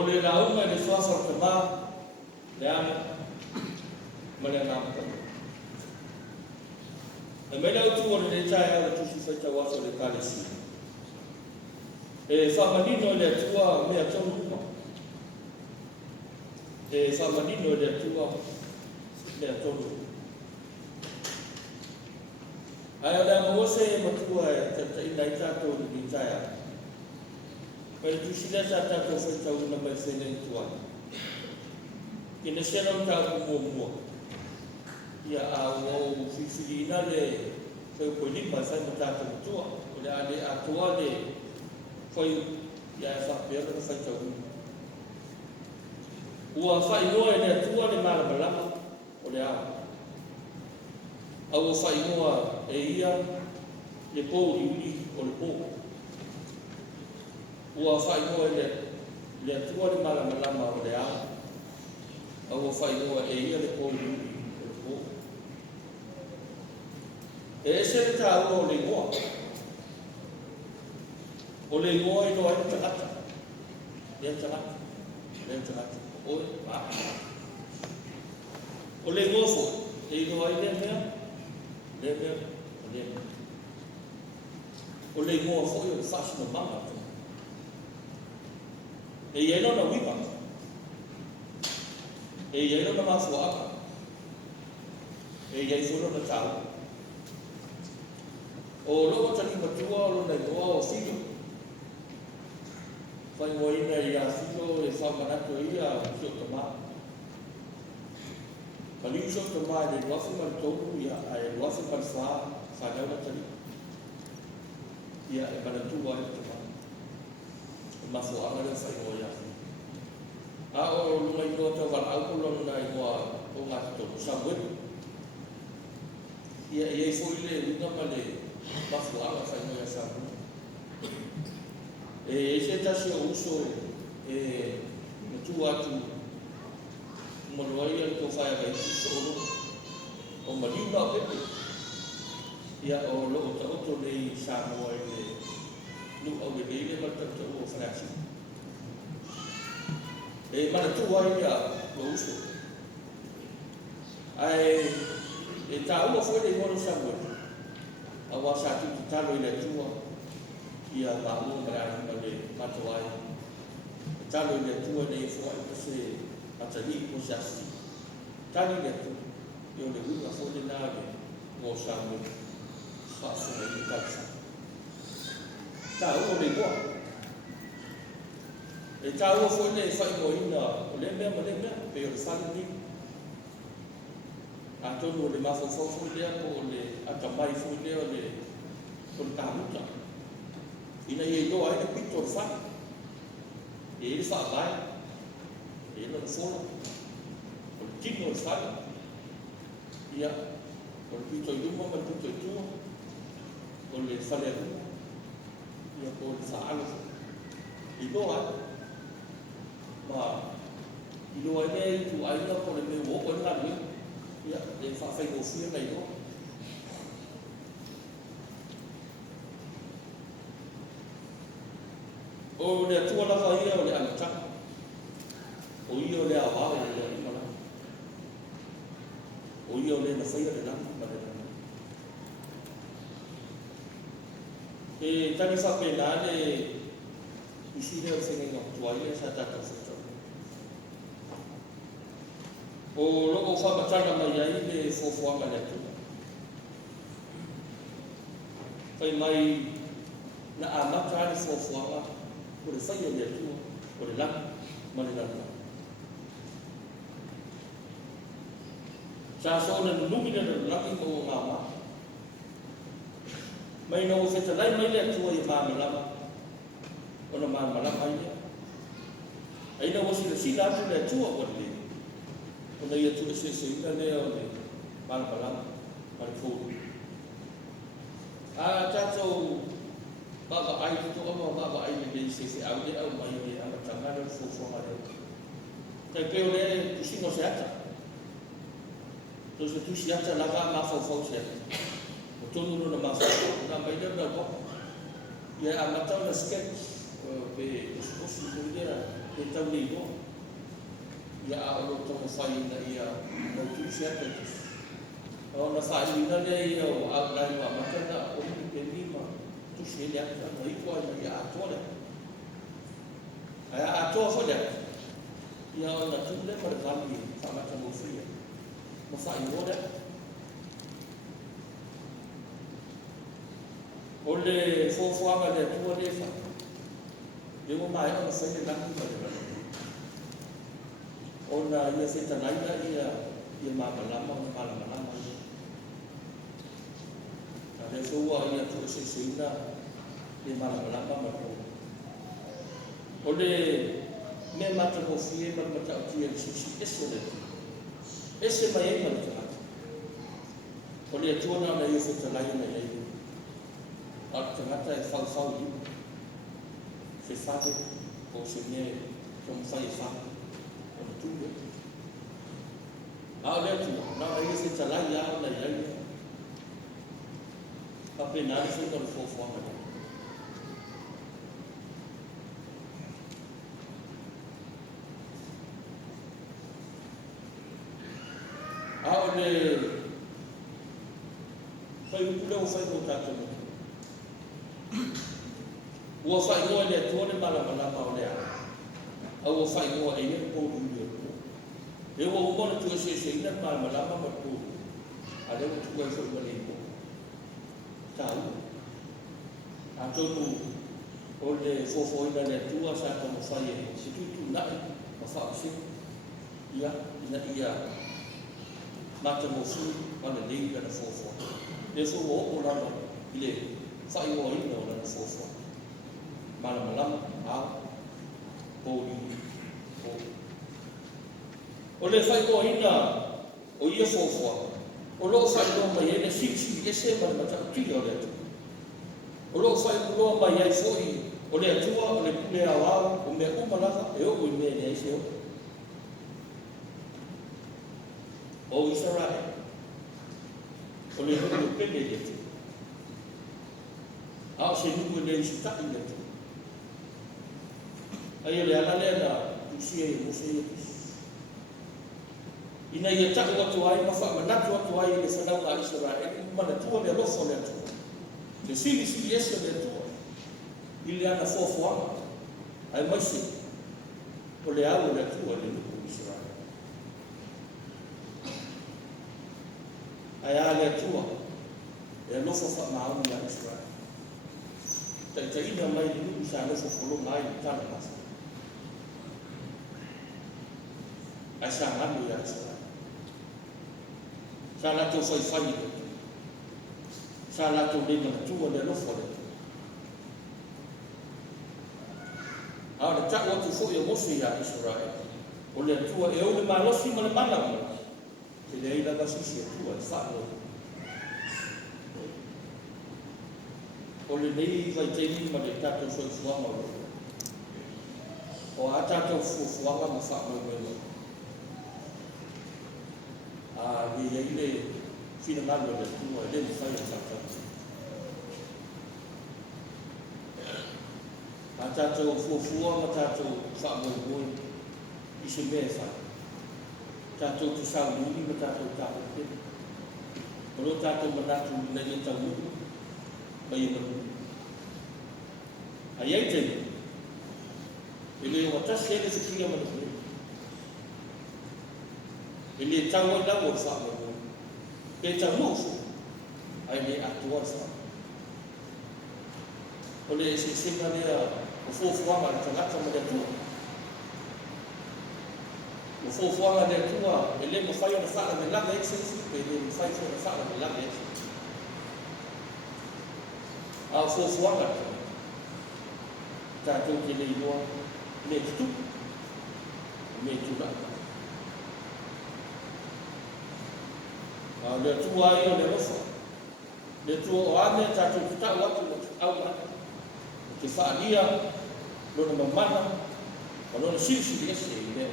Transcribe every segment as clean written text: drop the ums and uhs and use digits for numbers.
O le launga le whawha te mā, le ana, ma le ana ka. E me lau tu o le tai au tu si whaita waso le kale si. E whamanino le atua mea tonu ma. E whamanino le atua mea tonu. Ai o le mawase matua e tata ina i tātou ni tai au. Pai tu sila sa tātou whaita una mai whenei tua. Kina sena o tātou mua. Ia au o whiwhirina le whau koe lima whai mo tātou tua. O le ale atua le whai ia e whapea ka whaita una. Ua whai noa e le atua le malamalama o le au. Au o whai noa e ia le pō iuri o le pō. Ua whai noa e le atua le malamalama o le au. Au o whai noa e ia le pō iuri o le pō. E se le tā ua o le ngoa. O le ngoa i noa e tagata. Le tagata. Le tagata. Oe, maa. O le ngoa fo. E i noa i le mea. Le mea. O le mea. O le ngoa fo i o le whasina manga. E i eno na wipa. E i eno na mafuaka. E i eifono na tau. O loko tani matua o lona i noa o filo. Whai mo ina i a filo e whamanato ia o sio tama. Mali sio tama e luafi man tonu ia e luafi man whanau na tani. Ia e manatua e tama. E mafuaka le whai mo ia. A o lunga i noa tau wala au kolona na i noa o ngāti tonu Samuel. Ia e eifo i le unga ma le mafuanga whai mo ia Samuel. E se tasi o uso e matu atu manuai al ko whai agai so o maliuna o pepe. Ia o loo ta oto nei Samoa i le nu au e leile matata o whanasi. E manatu ai ia o uso. Ai e ta ua foi le mono Samuel. A wasa tu talo i le tua. Ia mahu merani male matuai. Talo i le tua nei fua i kase atali ko sasi. Tali le tua. I o le unga foi le nage o Samuel. Whafuna i taisa. Ta ua le goa. E ta ua foi le whai mo ina o le mea ma le mea. Pe o le whai ni. A tonu o le mawhawhau lea o le atamai fui lea o le tamuta. Ina i e loa aina pito o whai. E ele whaavai. E ele o whola. O le tino o whai. Ia. O le pito i luma ma le pito i tua. O le whale a luma. Ia o le whaalo. I loa aina. Ma i loa aina i tu aina po le mea woko ina lua. Ia, le whawhai o whia nei no. O le atua lawa ia o le amataka. O ia o le awao o le imala. O ia o le na whaia le nami ma le nami. E tani whapena le usine o whenga ngā tuaia sa tātou whetau. O loko whamatana mai ai le whowhanga le atua. Whai mai na amata le whowhanga o le whaia le atua, o le langa, ma le langa. Sa sona nunumina le langa o ngā mā. Mai na o whetalai mai le atua i māmalama. O na māmalama ai lea. Aina o sila sila atu le atua o le lea. Ona ia tu se ina lea o le malamalama, ma le fōru. A tātou baba ai to o baba ai le se au le au mai le amatanga le fōwhanga le. Kai peo le kusino se ata. To se tu si ata lava ma fōwhau se ata. O tonu no na ma fōwhau, na mai le na boko. Ia amatanga sketch, o pe usus dia pe taulino ia alo to fai na ia o tu sia te o na sa ina dia ia o outline wa makana o pe lima tu sia dia na i ko ia atole ai ato fo dia ia na tu le para kami sama ta mo fia mo sa i wo dia ole fo anga le tu le fa de mo mai o sa le nang tu le ona ia se tanaina ia mamalama na le fua ia tu se seina ia mamalama ma ko ole me mata ko fie ma mata tia si ese mai ma ta ole tu na ia se tanaina ia a tangata e fau se fade o se ne como fai fa tudo le tu na ai se talai ya la ya apenas se não for forma le fai o pulo fai o tato o fai no le tu le mala o le o fai no e po e o mo tu se ina malama ma tu ale tu e so mali ko tau a to tu o le fo ina le tu sa to mo fai e si tu na ma fa si ia mata mo su ma le lei na fo le so o la ile fai o ina o la fo malama a po o le fai ko ina o ia fofo o lo fai no mai ele siksi e se mai mata tio le o lo fai no mai ai foi o le atua o le pule awa o me o malaka e o me ne se o Israel o le o pele le a se nu le sta ile ai le ala le na tu sie mo se ina ia taku atu ai ma fa manatu atu ai le sanau a Israel mana tua le lofo le atu le sili ese le atu ile ana fofo ai maisi o le au le atu le luku Israel ai a le atu e lofo fa maau a Israel ta ina mai le luku sa lofo folo mai tana masa ai sa nganu a Israel sala to fai sala to le tu le lo fo le ta o tu fo yo mo ya Israel o le tu e o le malo si mo le mala e le ida da si tu e fa o le nei vai te ni ma le ta to fo mo o ata to fo ma fa mo le fina malo le tu le fai la fa tatou fuafua ma tatou fa'amoemoe i se mea fa tatou tusaununi ma tatou ta'upele o lo tatou manatu ina ia taunuu ma ia manuu ai ai tei e le ua tasi ele fikia manuu e le tau ai lau o fa'amoemoe pe taunuu fo ai le atua fa o le sesega lea o fofoaga le tagata ma le atua o fofoaga le atua e lē mafai ona fa'alavelaga ese pe lē mafai foi ona fa'alavelaga ese a o fofoaga tatou ke le iloa me tutupu me tula'a a le atua ai o le rofa le atua o ane tatou tata'u atu ma ta'au atu ke fa'alia lona mamana ma lona silisili ese i lea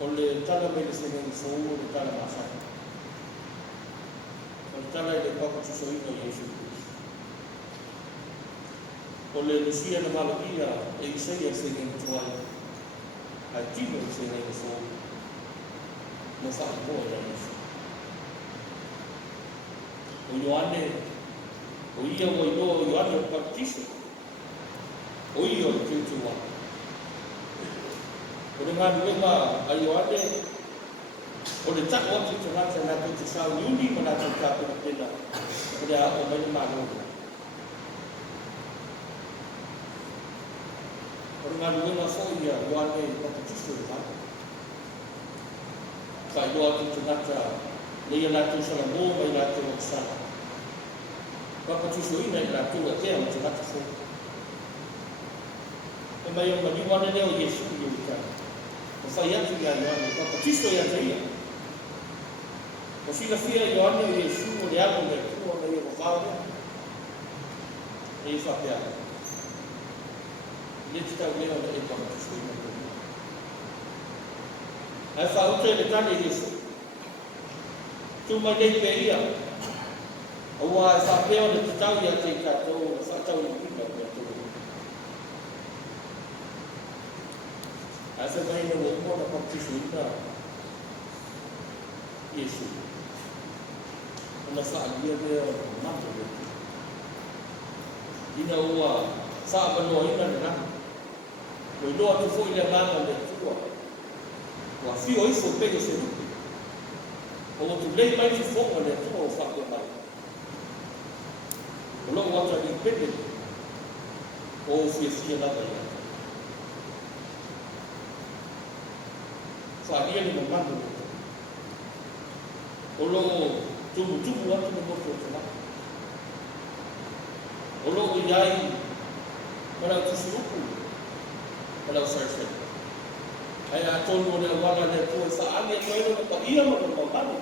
o le tala mai le fenei fou o le tala mafai o le tala i le pakutusoina o Iesu Kristo o le lusia na malakia e Isaia se ngai tuai a tino se ngai so no fa ko ya Yesu o Ioane o ia o Ioane o Baptista o ia o tutua o le ngā a Ioane o le tako atu te ngata na te sao niuni ma na te kapu na pena o le a o mai mano o le ngā fo ia Ioane o Baptista le ngata ka io atu te ngata le ia natu sala mō mai natu o sana Baptista ina i natu a tea o te ngata fo e mai o mani wane leo Yesu i uta o fai atu ia Ioane Baptista ia te ia o fila fia Ioane o Yesu o le ago le kua mai o whaore e i whapea le te tau leo le e Baptista ina ai whauta e le tane Yesu tu mai nei pe ia aua e whapea o le te tau ia te katou e whaatau i pina o le tau ai whai mai o mona Baptista ina Yesu ona whaalia mea o mato le ina ua whaamanoa ina le nana o i loa tu fo i le ngana le tua wa fio ifo pego se rupi o tu lei mai fi fo le tua o whakua mai o lo wata ni pede o fia lava ia whaalia ni mamano o lo tumu atu no moto o tana o lo iai para o tusiruku para o sarse ai a tonu le wala le tu sa ali to ile ko ia mo ko mani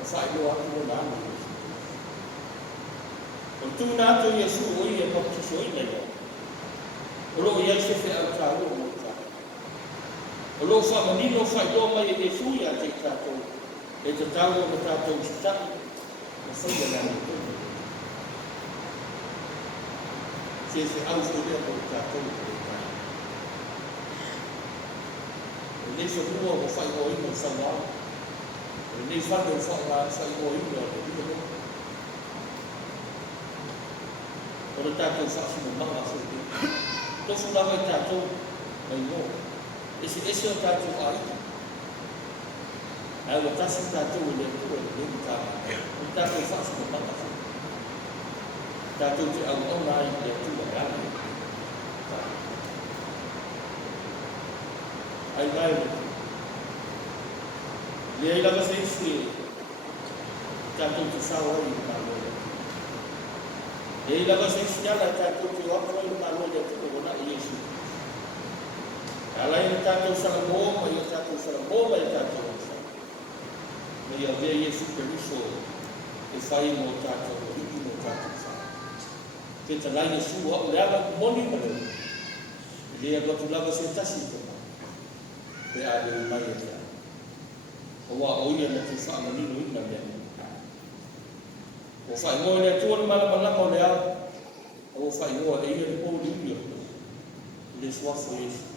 o sa io atu no nana o tu na to Yesu o ia ko tu ile o lo ia se fe al taru mo ta o lo sa manino fa io mai Yesu ia te tato e te tau o tato sta o sa ia na to se au so le ko tato nei so kuo o fai o ino sa wa nei fa de fa la sa o ino o le tato sa su ma ma so to fu la vai tato mai no ese o tato ai ai o tato le ko le ta o tato sa su ma ma tato te au online le tu ya ai vai le ai lava se si tanto tu sa oi ma lo le ai lava se si ala tanto tu wa ko ma lo de tu na Yesu ala ni tanto sa mo ma yo tanto sa mo ma tanto sa me yo ve Yesu per so e fai mo tanto mo tanto sa che ta la Yesu o le ala moni ma le ai tu lava se tasi pe a le mai ia o wa o ia na te sa mani no ina me o fai mo le tu mala mo le a o fai mo e ia le po le ia le sua foi isso